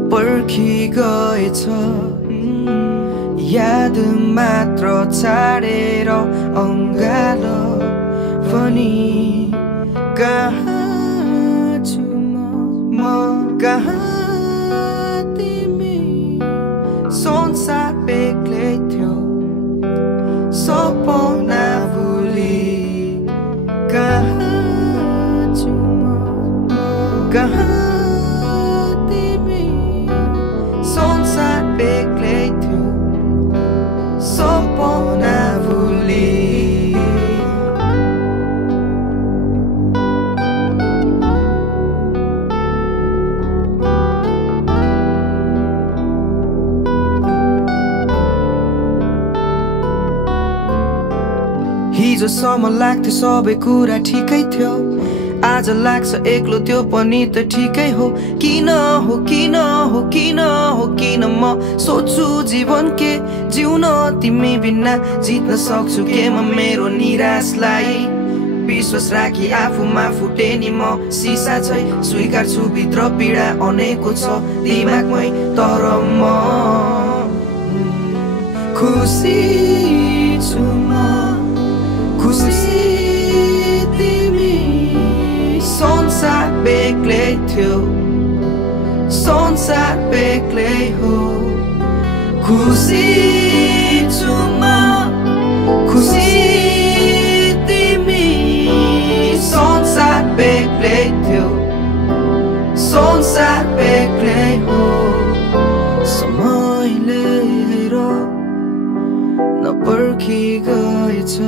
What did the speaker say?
नपर्खी गएछ याद मात्र छाडेर अङ्गालो पनि कहाँ छु म कहाँ तिमी संसार बेग्लै थियो सपना भुली कहाँ छु म कहाँ तिमी संसार बेग्लै थियो सपना भुली हिजोसम्म लाग्थ्यो सबै कुरा ठिकै थियो आज लाग्छ एक्लो त्यो पनि त ठिकै हो किन हो किन हो किन हो किन म सोच्छु जीवन के जिउन तिमी बिना जित्न सक्छु के म मेरो निराशलाई विश्वास राखी आफूमा फुटे नि म सिसा छै स्वीकार्छु भित्र पीडा अनेको छ दिमागमै तर म खुसी छु म खुसी तिमी संसार बेग्लै थियो संसार बेग्लै हो खुसी छु म खुसी तिमी संसार बेग्लै थियो संसार बेग्लै हो समयले हेर नपर्खी गएछ